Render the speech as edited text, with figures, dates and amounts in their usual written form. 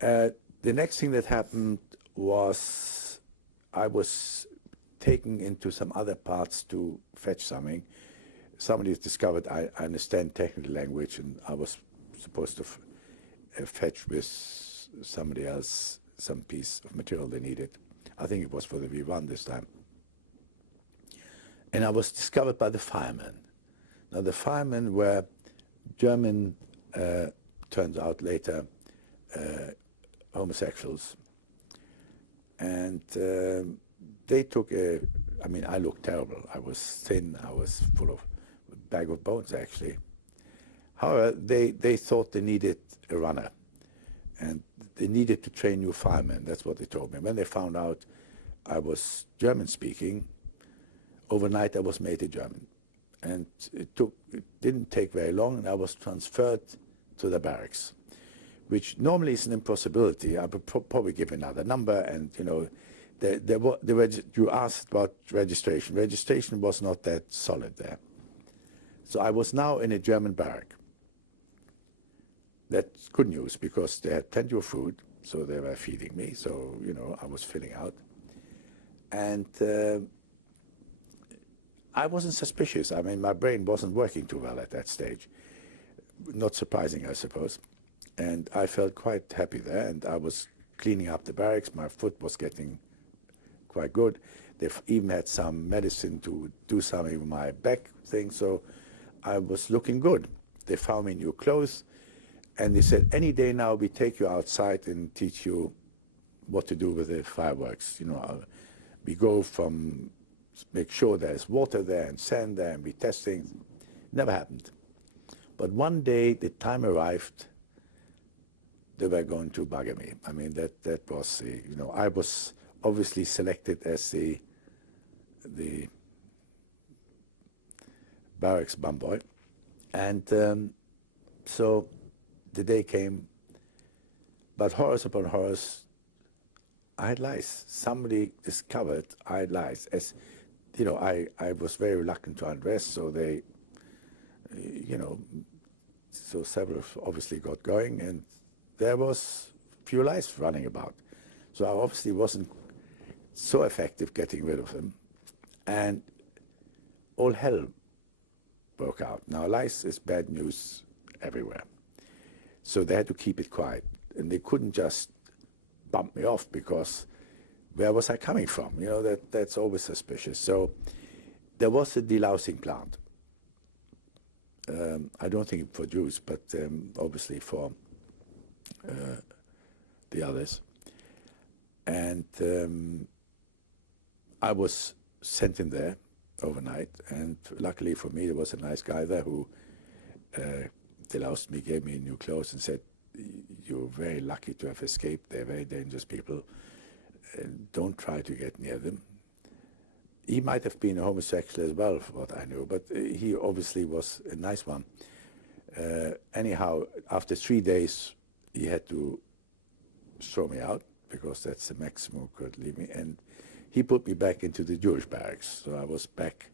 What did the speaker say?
The next thing that happened was I was taken into some other parts to fetch something. Somebody discovered I understand technical language, and I was supposed to fetch with somebody else some piece of material they needed. I think it was for the V1 this time. And I was discovered by the firemen. Now the firemen were German, turns out later, homosexuals. And they took I mean, I looked terrible. I was thin, I was full of a bag of bones, actually. However, they thought they needed a runner, and they needed to train new firemen. That's what they told me. When they found out I was German-speaking, overnight I was made a German. And it didn't take very long, and I was transferred to the barracks, which normally is an impossibility. I would probably give another number, and you know, you asked about registration. Registration was not that solid there. So I was now in a German barrack. That's good news, because they had plenty of food, so they were feeding me. So, you know, I was filling out. And I wasn't suspicious. I mean, my brain wasn't working too well at that stage. Not surprising, I suppose. And I felt quite happy there, and I was cleaning up the barracks. My foot was getting quite good. They've even had some medicine to do something with my back thing, so I was looking good. They found me new clothes, and they said, any day now we take you outside and teach you what to do with the fireworks. You know, we go from, make sure there's water there and sand there, and we test things. Never happened. But one day the time arrived, they were going to bugger me. I mean, that was the, you know, I was obviously selected as the barracks bum boy. And so the day came, but horrors upon horrors, I had lice. Somebody discovered I had lice. As you know, I was very reluctant to undress, so they, you know, so several obviously got going, and there was few lice running about. So I obviously wasn't so effective getting rid of them, and all hell broke out. Now lice is bad news everywhere, so they had to keep it quiet, and they couldn't just bump me off, because where was I coming from? You know, that's always suspicious. So there was a delousing plant. I don't think for Jews, but obviously for the others. And I was sent in there overnight, and luckily for me, there was a nice guy there who deloused me, gave me new clothes, and said, you're very lucky to have escaped. They're very dangerous people. Don't try to get near them. He might have been a homosexual as well, for what I knew, but he obviously was a nice one. Anyhow, after 3 days, he had to throw me out, because that's the maximum who could leave me, and he put me back into the Jewish barracks. So I was back